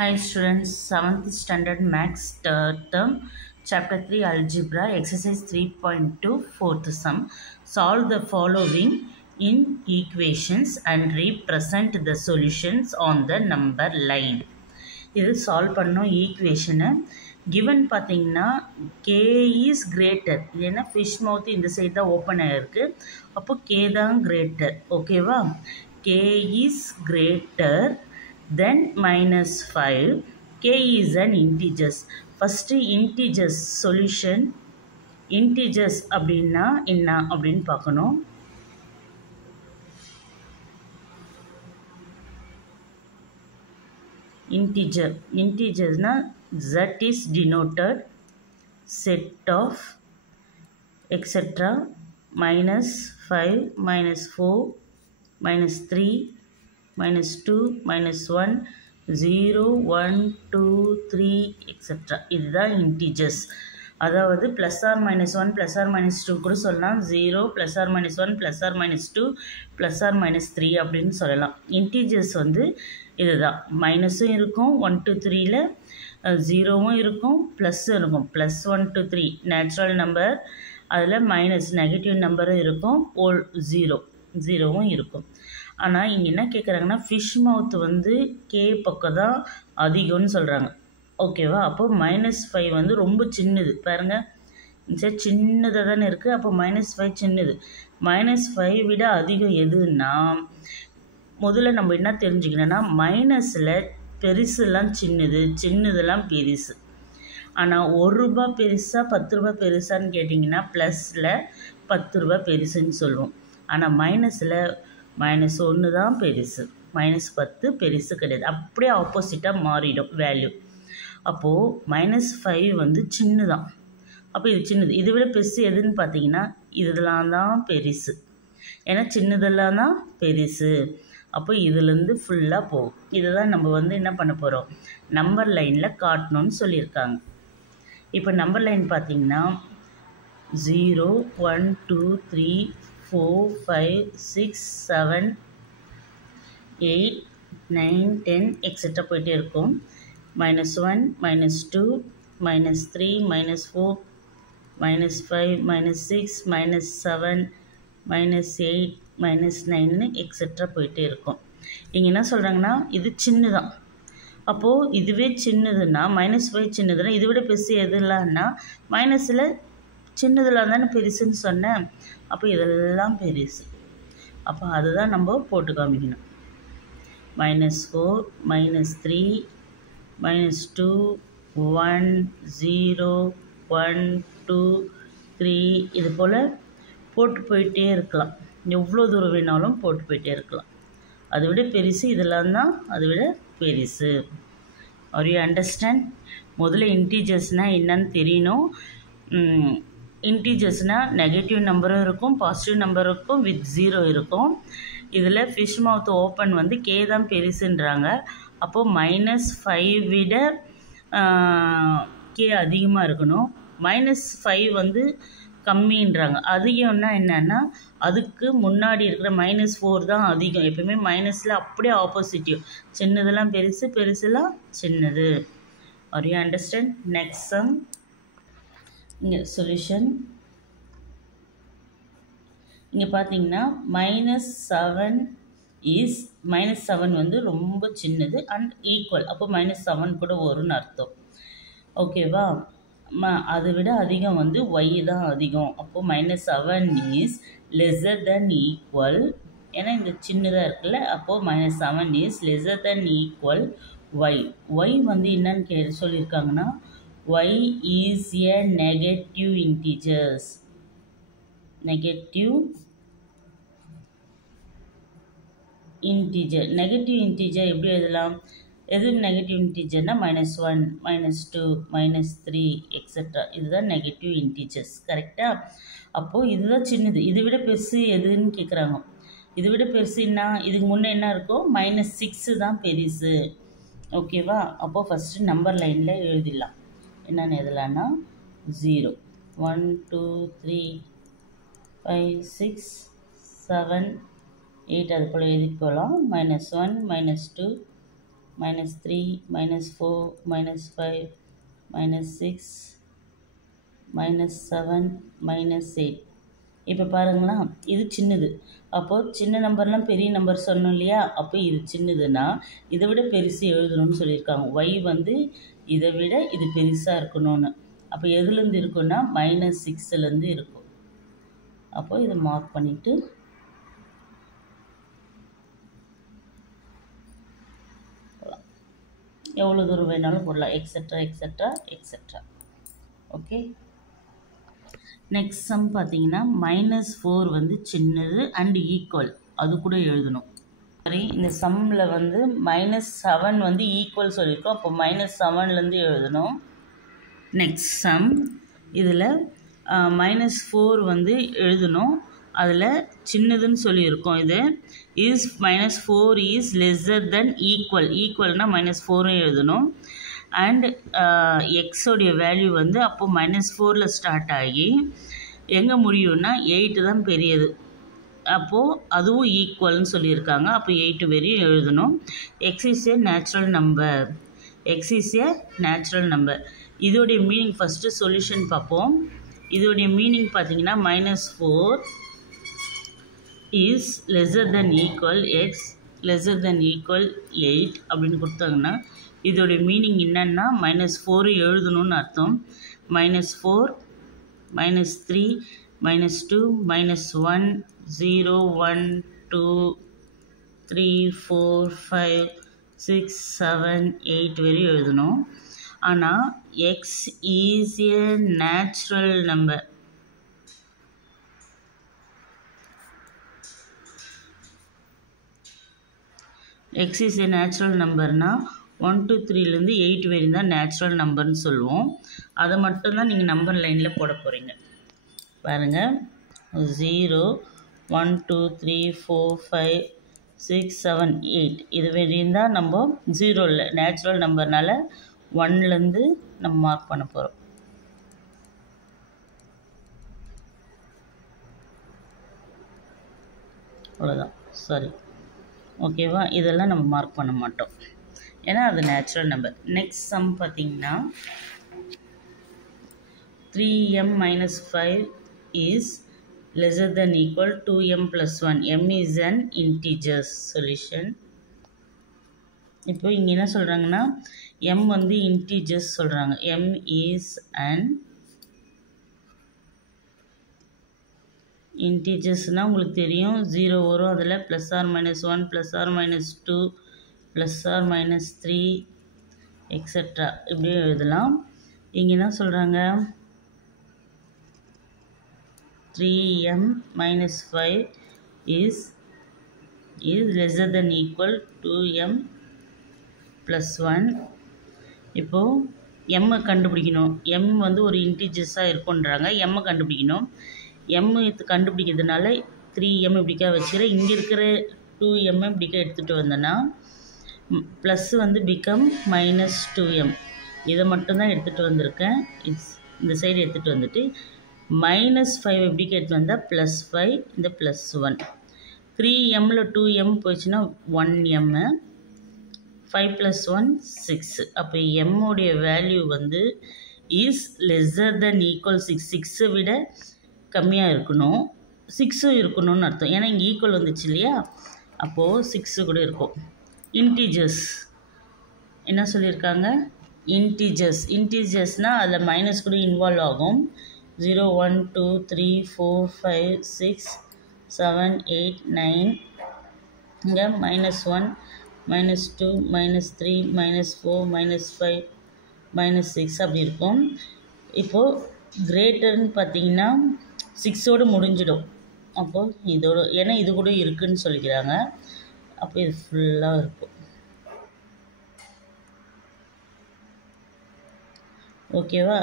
Hi students, 7th standard max term, chapter 3 algebra, exercise 3.2, fourth sum. Solve the following in equations and represent the solutions on the number line. இது solve பண்ணோம் ஈக்குவேஷனை given பார்த்தீங்கன்னா K is greater. இது என்ன fish மவுத் இந்த side தான் open ஆகிருக்கு, அப்போ கே தான் கிரேட்டர். ஓகேவா, K is greater then minus 5. K is an integers. First integers solution. Integers அப்படின்னா என்ன அப்படின்னு பார்க்கணும். Integersனா Z is denoted set of etc. minus 5 minus 4 minus 3 minus 2 minus 1 0 1 2 3 etc. இதுதான் இன்டிஜர்ஸ். அதாவது plus r minus 1 plus r minus 2 கூட சொல்லலாம், 0 plus r minus 1 plus r minus 2 plus r minus 3 அப்படின்னு சொல்லலாம். இன்டிஜர்ஸ் வந்து இதுதான், மைனஸும் இருக்கும் 1 to 3ல், ஜீரோவும் இருக்கும் ப்ளஸ்ஸும் இருக்கும். ப்ளஸ் 1 to 3 நேச்சுரல் நம்பர், அதில் மைனஸ் நெகட்டிவ் நம்பரும் இருக்கும், ஜீரோவும் இருக்கும். ஆனால் இங்கே என்ன கேட்குறாங்கன்னா ஃபிஷ் மவுத் வந்து கே பக்கம் தான் அதிகம்னு சொல்கிறாங்க. ஓகேவா, அப்போது -5 வந்து ரொம்ப சின்னது பாருங்கள், சரி சின்னதாக தானே இருக்குது, அப்போ -5 சின்னது. -5 விட அதிகம் எதுன்னா முதல்ல நம்ம என்ன தெரிஞ்சுக்கணுன்னா மைனஸில் பெருசுலாம் சின்னது, சின்னதெல்லாம் பெருசு. ஆனால் 1 ரூபா பெருசா 10 ரூபா பெருசான்னு கேட்டிங்கன்னா ப்ளஸில் 10 ரூபா பெருசுன்னு சொல்லுவோம். ஆனால் மைனஸில் -1 தான் பெருசு, -10 பெருசு கிடையாது. அப்படியே ஆப்போசிட்டாக மாறிடும் வேல்யூ. அப்போது -5 வந்து சின்னதான், அப்போ இது சின்னது. இதை விட பெருசு எதுன்னு பார்த்தீங்கன்னா இதெல்லாம் தான் பெருசு, ஏன்னா சின்னதெல்லாம் தான் பெருசு. அப்போ இதுலேருந்து ஃபுல்லாக போகும். இதை தான் நம்ம வந்து என்ன பண்ண போகிறோம், நம்பர் லைனில் காட்டணும்னு சொல்லியிருக்காங்க. இப்போ நம்பர் லைன் பார்த்தீங்கன்னா 0 1 2 3 4 5 6 7 8 9 10 எக்ஸெட்ரா போயிட்டே இருக்கும். -1 -2 -3 -4 -5 -6 -7 -8 -9 எக்ஸெட்ரா போயிட்டே இருக்கும். இங்கே என்ன சொல்கிறாங்கன்னா இது சின்னதான். அப்போது இதுவே சின்னதுன்னா -5 சின்னதுன்னா இதை விட பெருசு எதுலான்னா மைனஸில் சின்னதெல்லாம் தானே பெருசுன்னு சொன்னேன். அப்போ இதெல்லாம் பெருசு. அப்போ அதுதான் நம்ம போட்டு காமிக்கணும். -4 -3 -2 1 0 1 2 3 இது போல் போட்டு போயிட்டே இருக்கலாம். எவ்வளோ தூரம் வேணாலும் போட்டு போயிட்டே இருக்கலாம். அதை விட பெருசு இதெல்லாம் தான், அதை விட பெருசு. Are you understand? முதல்ல இன்டீஜர்ஸ்னால் என்னன்னு தெரியணும். இன்டீஜர்ஸ்னால் நெகட்டிவ் நம்பரும் இருக்கும், பாசிட்டிவ் நம்பர் இருக்கும், வித் 0 இருக்கும். இதில் ஃபிஷ் மவுத் ஓப்பன் வந்து கே தான் பெருசுன்றாங்க. அப்போது -5 விட கே அதிகமாக இருக்கணும், -5 வந்து கம்மின்றாங்க. அதிகம்னா என்னென்னா அதுக்கு முன்னாடி இருக்கிற -4 தான் அதிகம். எப்பவுமே மைனஸில் அப்படியே ஆப்போசிட்டிவ், சின்னதெல்லாம் பெருசு, பெருசுலாம் சின்னது. Are you understand? Next sum. இங்கே சொல்யூஷன் இங்கே பார்த்தீங்கன்னா -7 வந்து ரொம்ப சின்னது அண்ட் ஈக்குவல். அப்போ -7 கூட வரும்னு அர்த்தம். ஓகேவா, அதை விட அதிகம் வந்து y தான் அதிகம். அப்போது -7 இஸ் லெஸர் தென் ஈக்குவல், ஏன்னா இந்த சின்னதாக இருக்குல்ல. அப்போது -7 is lesser then equal y வந்து என்னன்னு சொல்லியிருக்காங்கன்னா y is a negative integers. Negative integer எப்படி எழுதலாம்? எது நெகட்டிவ் இன்டிஜர்னா -1 -2 -3 எக்ஸெட்ரா, இதுதான் நெகட்டிவ் இன்டிஜர்ஸ். கரெக்டாக? அப்போது இதுதான் சின்னது. இதை விட பெருசு எதுன்னு கேட்குறாங்க. இதை விட பெருசுன்னா இதுக்கு முன்னே என்ன இருக்கும், -6 தான் பெருசு. ஓகேவா, அப்போது ஃபஸ்ட்டு நம்பர் லைனில் எழுதிடலாம். என்னென்னு எழுதலான்னா 0 1 2 3 5 6 7 8 அது போல் எழுதிட்டு போகலாம். -1 -2 -3 -4 -5 -6 -7 -8. இப்போ பாருங்களா, இது சின்னது. அப்போது சின்ன நம்பர்லாம் பெரிய நம்பர் சொன்னோம் இல்லையா, அப்போ இது சின்னதுன்னா இதை விட பெருசு எழுதணும்னு சொல்லியிருக்காங்க. y வந்து இதை விட இது பெருசாக இருக்கணும்னு. அப்போ எதுலேருந்து இருக்குன்னா -6லேருந்து இருக்கும். அப்போது இதை மார்க் பண்ணிவிட்டு எவ்வளோ தூரம் வேணாலும் போடலாம், etcetera etcetera etcetera. Okay, next sum பார்த்தீங்கன்னா -4 வந்து சின்னது அண்ட் ஈக்குவல், அது கூட எழுதணும். சரி, இந்த சம்மில் வந்து -7 வந்து ஈக்குவல் சொல்லியிருக்கோம். அப்போ -7லேருந்து எழுதணும். நெக்ஸ்ட் சம், இதில் -4 வந்து எழுதணும். அதில் சின்னதுன்னு சொல்லியிருக்கோம். இது is -4 is lesser than equal. ஈக்குவல்னால் -4 எழுதணும். அண்ட் எக்ஸோடைய வேல்யூ வந்து அப்போது -4ல் ஸ்டார்ட் ஆகி எங்கே முடியும்னா 8 தான் பெரியது. அப்போது அதுவும் ஈக்குவல்னு சொல்லியிருக்காங்க. அப்போ 8 வரையும் எழுதணும். X is a natural number. X is a natural number. இதோடைய மீனிங் ஃபஸ்ட்டு சொல்யூஷன் பார்ப்போம். இதோடைய மீனிங் பார்த்தீங்கன்னா -4 is lesser than equal X lesser than equal 8 அப்படின்னு கொடுத்தாங்கன்னா இதோடைய மீனிங் என்னன்னா -4 எழுதணும்னு அர்த்தம். -4 -3 -2 -1 0 1 2 3 4 5 6 7 8 வரையும் எழுதணும். ஆனால் x is a natural number. X is a natural நம்பர்னா 1 to 3லேருந்து 8 வரையும் தான் நேச்சுரல் நம்பர்னு சொல்லுவோம். அதை மட்டும்தான் நீங்கள் நம்பர் லைனில் போட போகிறீங்க. பாருங்கள், 0 1 2 3 4 5 6 7 8 இது வரையும் தான் நம்ம 0 நேச்சுரல் நம்பர்னால 1லேருந்து நம்ம மார்க் பண்ண போகிறோம். அவ்வளோதான், சாரி, ஓகேவா? இதெல்லாம் நம்ம மார்க் பண்ண மாட்டோம், ஏன்னா அது நேச்சுரல் நம்பர். நெக்ஸ்ட் சம் பார்த்தீங்கன்னா 3m - 5 is lesser than equal 2m plus 1. m is an integer solution. இப்போ இங்கே என்ன சொல்கிறாங்கன்னா m வந்து integers சொல்கிறாங்க. m is an integers-னா உங்களுக்கு தெரியும் 0 வரும், அதில் +or-1 +or-2 +or-3 எக்ஸெட்ரா இப்படி எழுதலாம். இங்கே என்ன சொல்கிறாங்க 3m - 5 is lesser than equal 2m plus 1. இப்போது m கண்டுபிடிக்கணும். m வந்து ஒரு இன்டிஜர்ஸாக இருக்குன்றாங்க. m கண்டுபிடிக்கணும். m கண்டுபிடிக்கிறதுனால 3m இப்படிக்கா வச்சுக்கிறேன். இங்கே இருக்கிற 2m இப்படிக்கா எடுத்துகிட்டு வந்தேன்னா ப்ளஸ் வந்து பிகம் -2m. இதை மட்டும்தான் எடுத்துகிட்டு வந்திருக்கேன். இந்த சைடு எடுத்துகிட்டு வந்துட்டு -5 எப்படிக்கா எடுத்துகிட்டு வந்தால் +5, இந்த +1. 3mல 2m போயிடுச்சுன்னா 1m, 5 + 1 6. அப்போ m உடைய வேல்யூ வந்து இஸ் லெஸ்ஸர் தென் ஈக்குவல் 6. 6 விட கம்மியாக இருக்கணும், 6 இருக்கணும்னு அர்த்தம். ஏன்னா இங்கே ஈக்குவல் வந்துச்சு இல்லையா, அப்போது 6 கூட இருக்கும். இன்டீஜர்ஸ் என்ன சொல்லியிருக்காங்க, இன்டீஜர்ஸ்னால் அதில் மைனஸ் கூட இன்வால்வ் ஆகும். 0 1 2 3 4 5 6 7 8 9. இங்கே -1 -2 -3 -4 -5 -6 அப்படி இருக்கும். இப்போது கிரேட்டர்னு பார்த்தீங்கன்னா 6ஓடு முடிஞ்சிடும். அப்போது இதோட ஏன்னா இது கூட இருக்குதுன்னு சொல்லிக்கிறாங்க. அப்போ இது ஃபுல்லாக இருக்கும். ஓகேவா?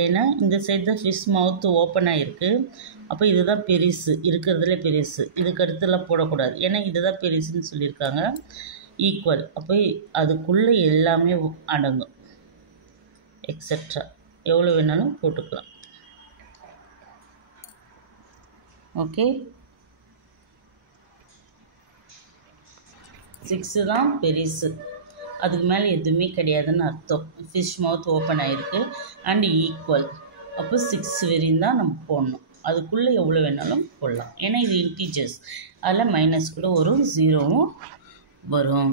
ஏன்னா இந்த சைடு தான் ஃபிஷ் மவுத்து ஓப்பன் ஆகிருக்கு. அப்போ இதுதான் பெருசு, இருக்கிறதுல பெருசு. இதுக்கு அடுத்தெல்லாம் போடக்கூடாது, ஏன்னா இதுதான் பெருசுன்னு சொல்லியிருக்காங்க. ஈக்குவல், அப்போ அதுக்குள்ளே எல்லாமே அடங்கும். எக்ஸெட்ரா எவ்வளோ வேணாலும் போட்டுக்கலாம். ஓகே, 6 தான் பெருசு. அதுக்கு மேலே எதுவுமே கிடையாதுன்னு அர்த்தம். ஃபிஷ் மவுத் ஓப்பன் ஆகிருக்கு அண்ட் ஈக்குவல். அப்போ 6 வரையும் தான் நம்ம போடணும். அதுக்குள்ளே எவ்வளோ வேணாலும் போடலாம். ஏன்னா இது இன்டீஜர்ஸ். அதில் மைனஸ் கூட ஒரு 0வும் வரும்.